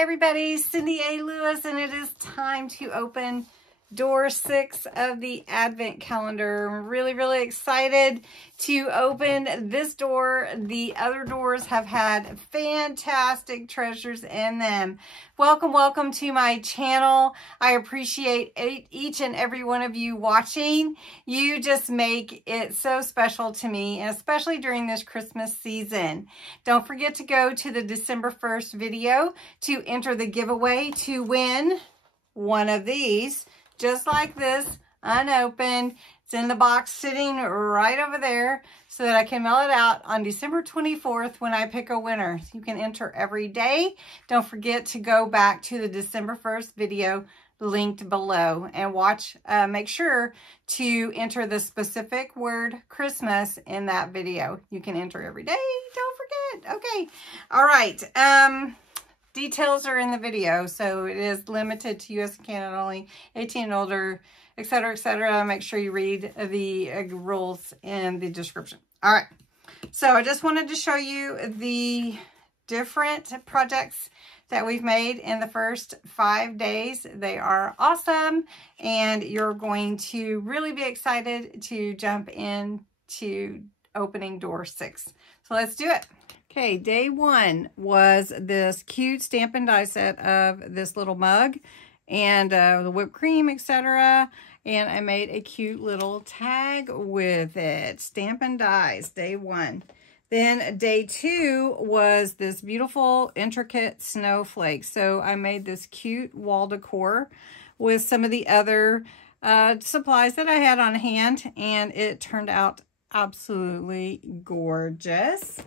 Hi everybody, Cindy A. Lewis, and it is time to open door 6 of the Advent calendar. I'm really excited to open this door. The other doors have had fantastic treasures in them. Welcome to my channel. I appreciate each and every one of you watching. You just make it so special to me, and especially during this Christmas season. Don't forget to go to the December 1st video to enter the giveaway to win one of these. Just like this, unopened. It's in the box sitting right over there so that I can mail it out on December 24th when I pick a winner. You can enter every day. Don't forget to go back to the December 1st video linked below and watch. Make sure to enter the specific word Christmas in that video. You can enter every day. Don't forget. Okay. All right. Details are in the video, so it is limited to U.S. and Canada only, 18 and older, etc., etc. Make sure you read the rules in the description. All right, so I just wanted to show you the different projects that we've made in the first 5 days. They are awesome, and you're going to really be excited to jump into opening door 6. So let's do it. Okay, day 1 was this cute Stampin' Die set of this little mug and the whipped cream, etc. And I made a cute little tag with it. Stampin' Dies, day 1. Then day 2 was this beautiful, intricate snowflake. So I made this cute wall decor with some of the other supplies that I had on hand, and it turned out absolutely gorgeous.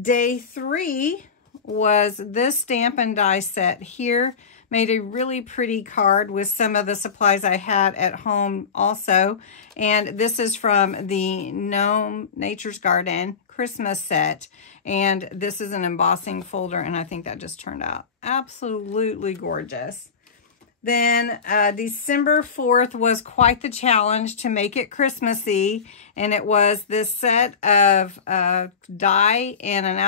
Day 3 was this Stampin' Die set here. Made a really pretty card with some of the supplies I had at home also. And this is from the Gnome Nature's Garden Christmas set. And this is an embossing folder, and I think that just turned out absolutely gorgeous. Then December 4th was quite the challenge to make it Christmassy, and it was this set of die and an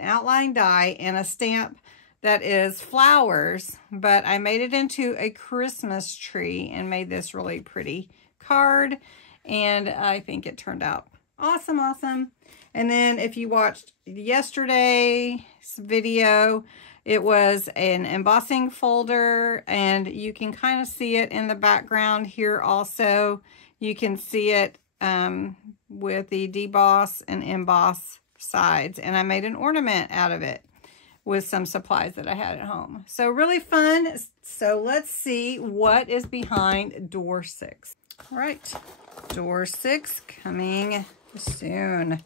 outline die and a stamp that is flowers, but I made it into a Christmas tree and made this really pretty card, and I think it turned out awesome. And then if you watched yesterday's video, it was an embossing folder, and you can kind of see it in the background here also. You can see it with the deboss and emboss sides, and I made an ornament out of it with some supplies that I had at home. So really fun. So let's see what is behind door 6. All right, door 6 coming soon.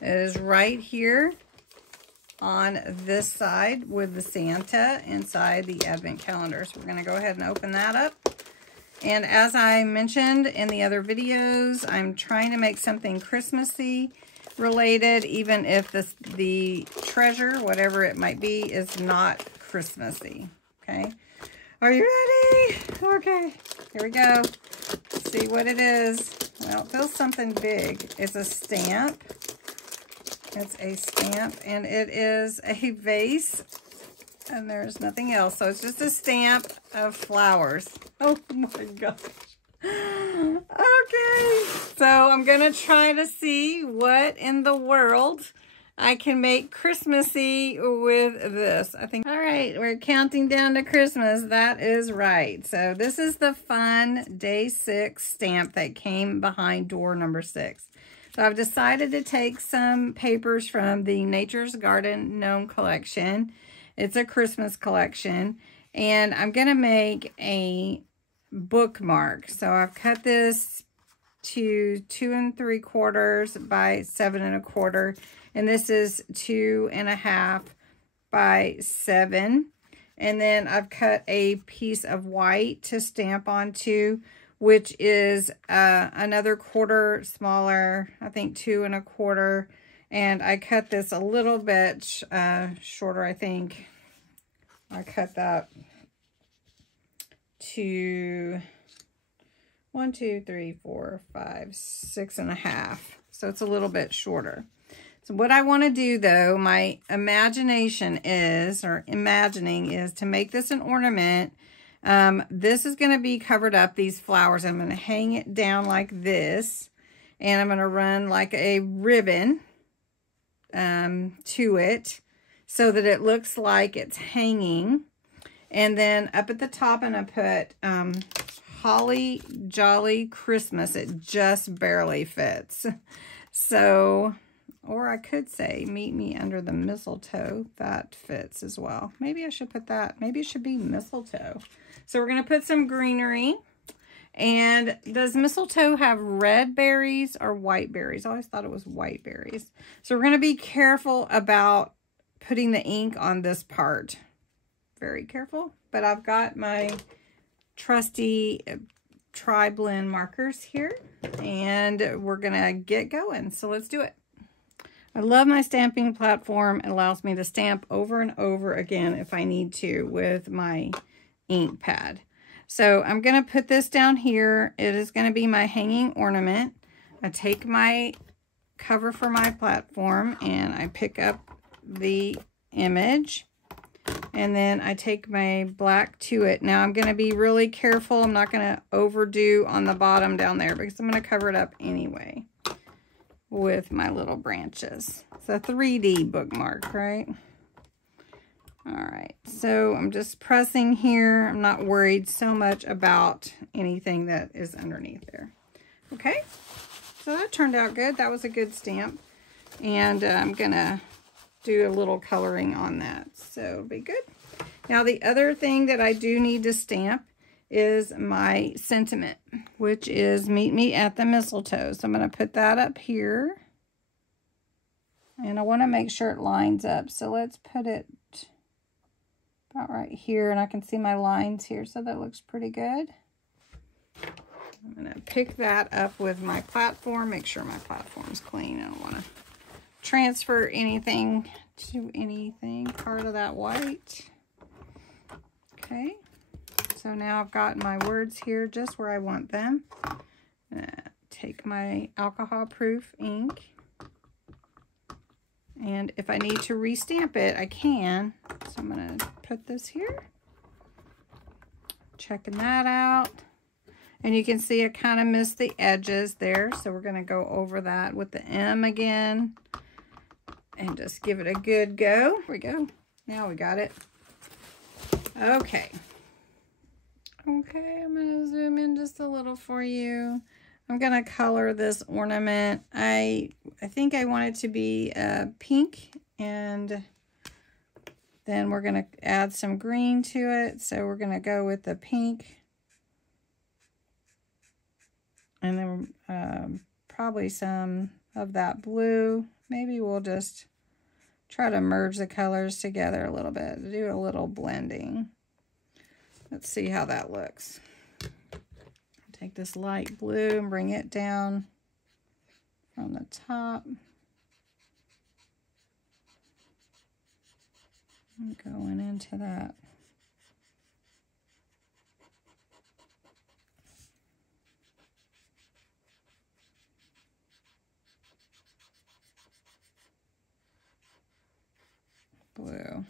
It is right here on this side with the Santa inside the Advent calendar. So we're going to go ahead and open that up. And as I mentioned in the other videos, I'm trying to make something Christmassy related, even if the treasure, whatever it might be, is not Christmassy. Okay. Are you ready? Okay. Here we go. Let's see what it is. Well, it feels something big. It's a stamp. It's a stamp, and it is a vase, and there's nothing else. So it's just a stamp of flowers. Oh my gosh. Okay, so I'm going to try to see what in the world I can make Christmassy with this. I think, all right, we're counting down to Christmas. That is right. So this is the fun day 6 stamp that came behind door number 6. So I've decided to take some papers from the Nature's Garden Gnome collection. It's a Christmas collection, and I'm going to make a bookmark. So I've cut this to 2 3/4 by 7 1/4, and this is 2 1/2 by 7. And then I've cut a piece of white to stamp onto, which is another quarter smaller, I think 2 1/4. And I cut this a little bit shorter, I think. I cut that to 1, 2, 3, 4, 5, 6 1/2. So it's a little bit shorter. So what I want to do though, my imagining is to make this an ornament. This is going to be covered up, these flowers. I'm going to hang it down like this, and I'm going to run like a ribbon to it so that it looks like it's hanging. And then up at the top, I'm going to put Holly Jolly Christmas. It just barely fits. So, or I could say meet me under the mistletoe. That fits as well. Maybe I should put that. Maybe it should be mistletoe. So we're going to put some greenery. And does mistletoe have red berries or white berries? I always thought it was white berries. So we're going to be careful about putting the ink on this part. Very careful. But I've got my trusty Tri-Blend markers here, and we're going to get going. So let's do it. I love my stamping platform. It allows me to stamp over and over again if I need to with my ink pad. So I'm going to put this down here. It is going to be my hanging ornament. I take my cover for my platform and I pick up the image, and then I take my black to it. Now I'm going to be really careful. I'm not going to overdo on the bottom down there because I'm going to cover it up anyway with my little branches. It's a 3D bookmark, right? All right, so I'm just pressing here. I'm not worried so much about anything that is underneath there. Okay, so that turned out good. That was a good stamp. And I'm gonna do a little coloring on that, so it'll be good. Now the other thing that I do need to stamp is my sentiment, which is meet me at the mistletoe. So I'm gonna put that up here. And I wanna make sure it lines up. So let's put it about right here, and I can see my lines here, so that looks pretty good. I'm going to pick that up with my platform, make sure my platform's clean. I don't want to transfer anything to anything, part of that white. Okay, so now I've got my words here just where I want them. Take my alcohol-proof ink, and if I need to restamp it, I can. So I'm going to put this here. Checking that out. And you can see I kind of missed the edges there. So we're going to go over that with the M again. And just give it a good go. Here we go. Now we got it. Okay. Okay, I'm going to zoom in just a little for you. I'm going to color this ornament. I think I want it to be pink, and then we're going to add some green to it. So we're going to go with the pink, and then probably some of that blue. Maybe we'll just try to merge the colors together a little bit, do a little blending. Let's see how that looks. Take this light blue and bring it down from the top. I'm going into that. Blue.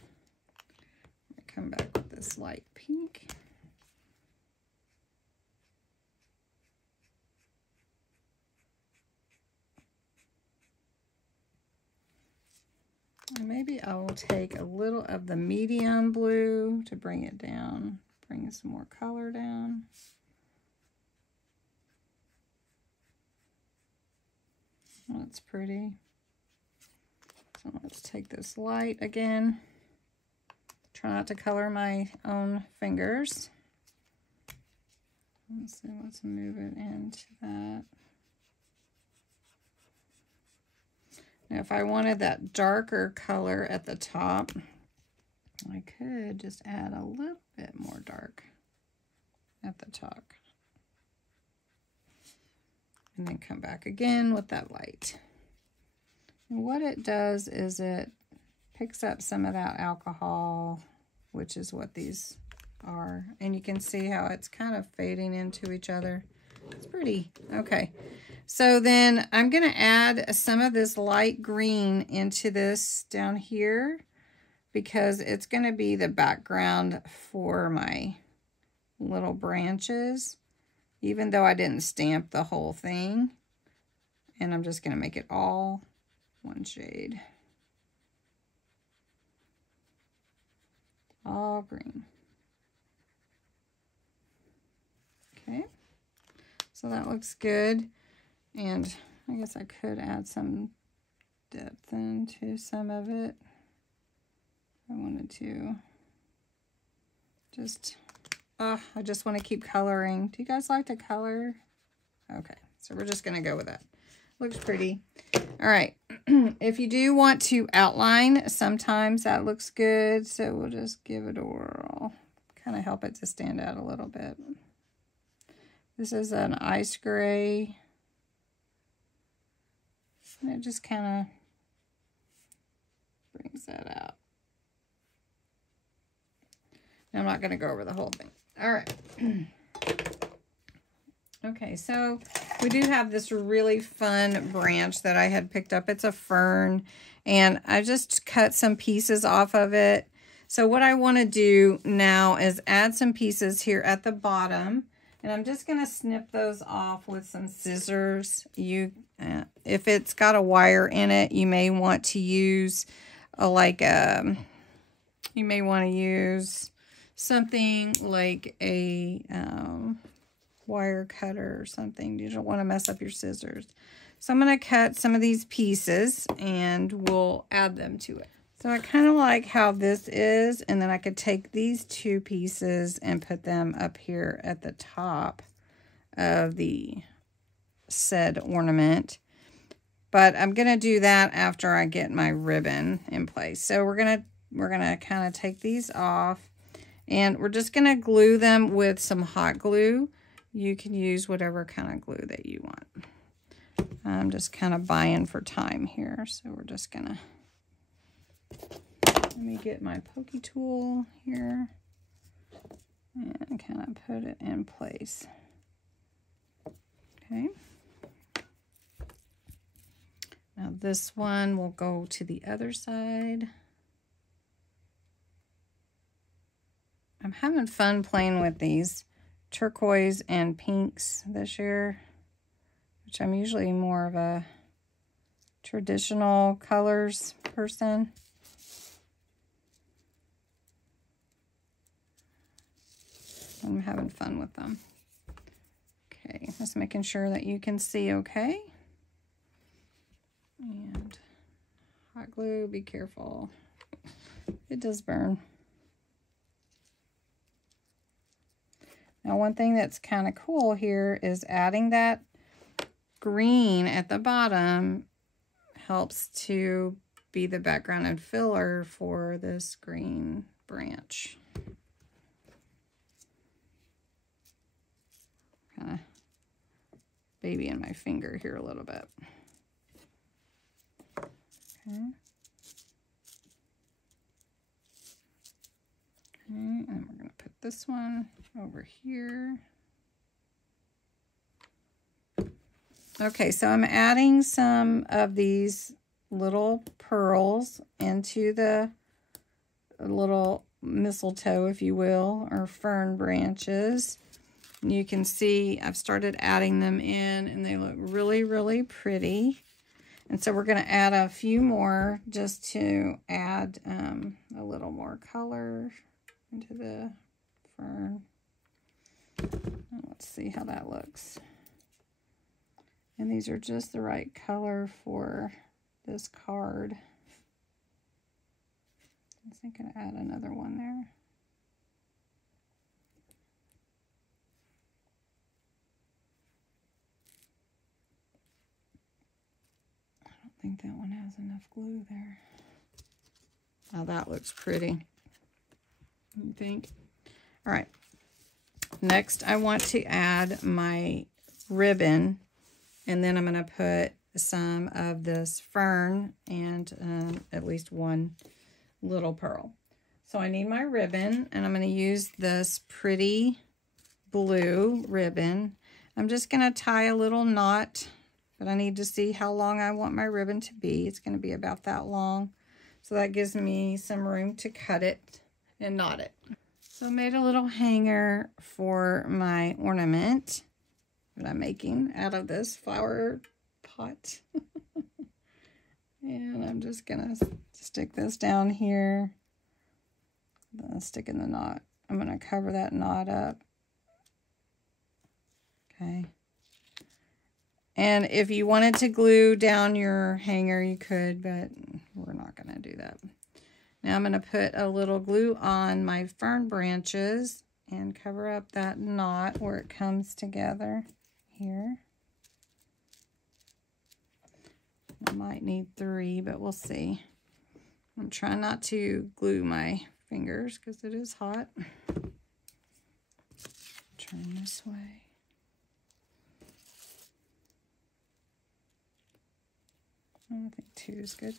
Come back with this light pink. Maybe I will take a little of the medium blue to bring it down, bring some more color down. That's pretty. So let's take this light again. Try not to color my own fingers. Let's see, let's move it into that. Now, if I wanted that darker color at the top, I could just add a little bit more dark at the top. And then come back again with that light. And what it does is it picks up some of that alcohol, which is what these are. And you can see how it's kind of fading into each other. It's pretty. Okay. So then I'm going to add some of this light green into this down here because it's going to be the background for my little branches, even though I didn't stamp the whole thing. And I'm just going to make it all one shade. All green. Okay, so that looks good. And I guess I could add some depth into some of it. I wanted to just, I just want to keep coloring. Do you guys like to color? Okay, so we're just going to go with that. Looks pretty. All right, if you do want to outline, sometimes that looks good. So we'll just give it a whirl. Kind of help it to stand out a little bit. This is an ice gray. And it just kind of brings that out. Now, I'm not going to go over the whole thing. All right. Okay, so we do have this really fun branch that I had picked up. It's a fern, and I just cut some pieces off of it. So what I want to do now is add some pieces here at the bottom. And I'm just going to snip those off with some scissors. If it's got a wire in it, you may want to use something like a wire cutter or something. You don't want to mess up your scissors. So I'm going to cut some of these pieces and we'll add them to it. So I kind of like how this is, and then I could take these two pieces and put them up here at the top of the said ornament. But I'm going to do that after I get my ribbon in place. So we're going to kind of take these off, and we're just going to glue them with some hot glue. You can use whatever kind of glue that you want. I'm just kind of buying for time here, so we're just going to... Let me get my pokey tool here and kind of put it in place. Okay. Now this one will go to the other side. I'm having fun playing with these turquoise and pinks this year, which I'm usually more of a traditional colors person. I'm having fun with them. Okay, just making sure that you can see okay. And hot glue, be careful. It does burn. Now, one thing that's kind of cool here is adding that green at the bottom helps to be the background and filler for this green branch. Kind of babying my finger here a little bit. Okay. Okay, and we're going to put this one over here. Okay, so I'm adding some of these little pearls into the little mistletoe, if you will, or fern branches. You can see I've started adding them in, and they look really, really pretty. And so we're going to add a few more just to add a little more color into the fern. And let's see how that looks. And these are just the right color for this card. I think I'm going to add another one there. I think that one has enough glue there. Now that looks pretty. You think? All right. Next, I want to add my ribbon, and then I'm going to put some of this fern and at least one little pearl. So I need my ribbon, and I'm going to use this pretty blue ribbon. I'm just going to tie a little knot but I need to see how long I want my ribbon to be. It's going to be about that long. So that gives me some room to cut it and knot it. So I made a little hanger for my ornament that I'm making out of this flower pot. And I'm just going to stick this down here. Then stick in the knot. I'm going to cover that knot up. Okay. And if you wanted to glue down your hanger, you could, but we're not going to do that. Now I'm going to put a little glue on my fern branches and cover up that knot where it comes together here. I might need 3, but we'll see. I'm trying not to glue my fingers because it is hot. Turn this way. I think 2 is good.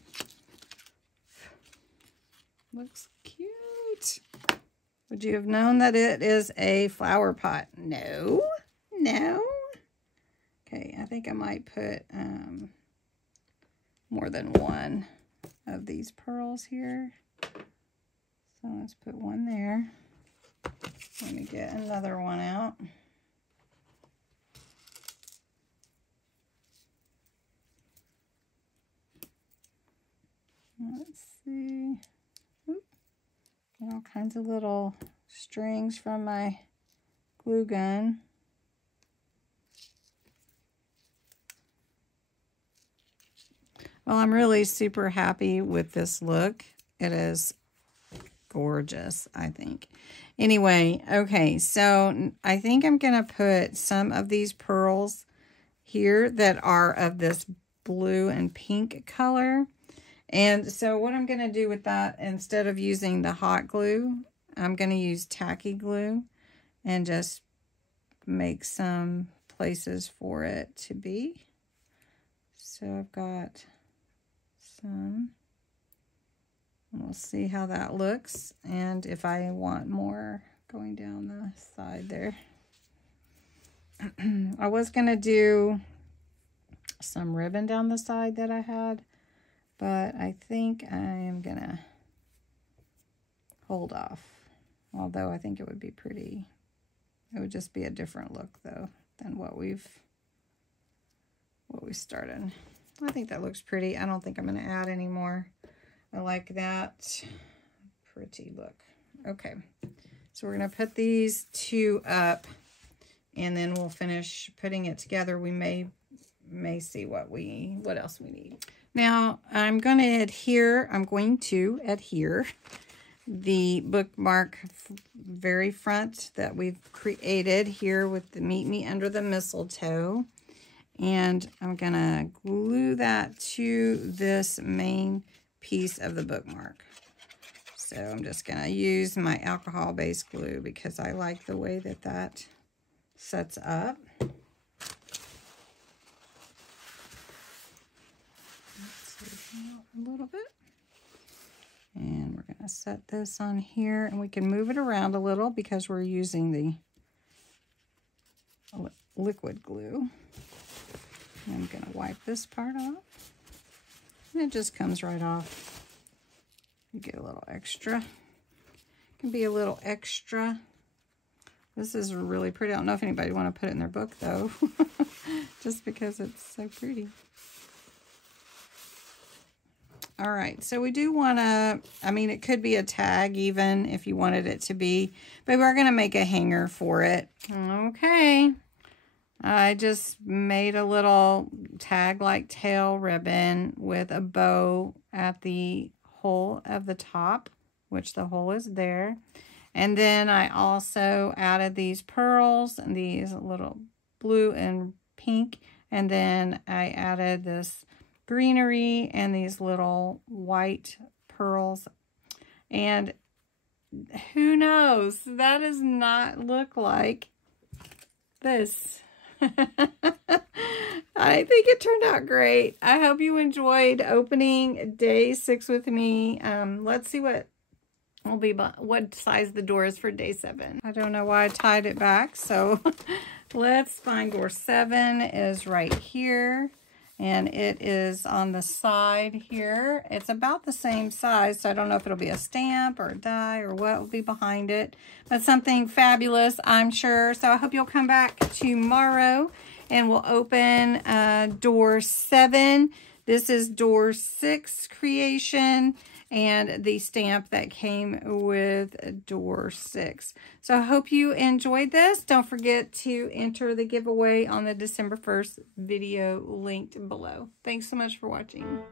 Looks cute. Would you have known that it is a flower pot? No. No. Okay, I think I might put more than one of these pearls here. So let's put one there. Let me get another one out. Let's see. Oop. Got all kinds of little strings from my glue gun. Well, I'm really super happy with this look. It is gorgeous, I think. Anyway, okay, so I think I'm going to put some of these pearls here that are of this blue and pink color. And so what I'm going to do with that, instead of using the hot glue, I'm going to use tacky glue and just make some places for it to be. So I've got some. We'll see how that looks, and if I want more going down the side there. I was going to do some ribbon down the side that I had, but I think I am going to hold off. Although I think it would be pretty. It would just be a different look, though, than what we started. I think that looks pretty. I don't think I'm going to add any more. I like that pretty look. Okay, so we're going to put these 2 up, and then we'll finish putting it together. We may see what else we need. Now I'm going to adhere the bookmark very front that we've created here with the Meet Me Under the Mistletoe. And I'm going to glue that to this main piece of the bookmark. So I'm just going to use my alcohol-based glue because I like the way that that sets up. Let's see a little bit. And we're going to set this on here, and we can move it around a little because we're using the liquid glue. I'm going to wipe this part off. And it just comes right off. You get a little extra. It can be a little extra. This is really pretty. I don't know if anybody would want to put it in their book, though. Just because it's so pretty. All right, so we do want to, I mean, it could be a tag even if you wanted it to be. But we're going to make a hanger for it. Okay. I just made a little tag-like tail ribbon with a bow at the hole of the top, which the hole is there. And then I also added these pearls and these little blue and pink. And then I added this greenery and these little white pearls. And who knows, that does not look like this. I think it turned out great. I hope you enjoyed opening day 6 with me. Let's see what size the door is for day 7. I don't know why I tied it back, so let's find door 7 is right here. And it is on the side here. It's about the same size, so I don't know if it'll be a stamp or a die or what will be behind it. But something fabulous, I'm sure. So I hope you'll come back tomorrow and we'll open door 7. This is door 6 creation and the stamp that came with door 6. So I hope you enjoyed this. Don't forget to enter the giveaway on the December 1st video linked below. Thanks so much for watching.